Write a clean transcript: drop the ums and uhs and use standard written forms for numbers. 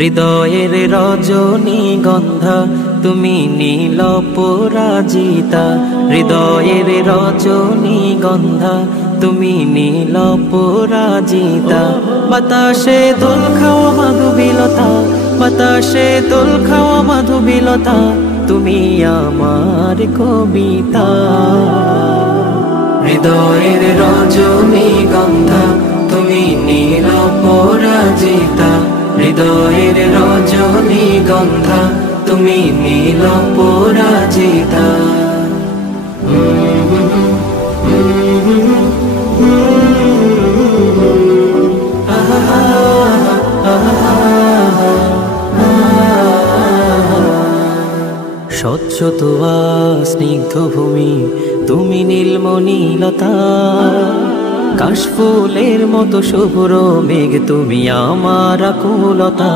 হৃদয়ের রজনীগন্ধা তুমি নীল পরাজিতা, হৃদয়ের রজনীগন্ধা তুমি নীল পরাজিতা। বাতাসে দোল খাওয়া মাধুবিলতা, বাতাসে দোল খাওয়া মাধুবিলতা, তুমি আমার কবিতা। হৃদয়ের রজনীগন্ধা তুমি নীল পরাজিতা, হৃদয়ের রজনীগন্ধা তুমি নীল পরাজিতা। স্বচ্ছ তোয়া স্নিগ্ধ ভূমি তুমি নীলমণিলতা, কাশফুলের মতো শুভ্র মেঘ তুমি আমার আকুলতা।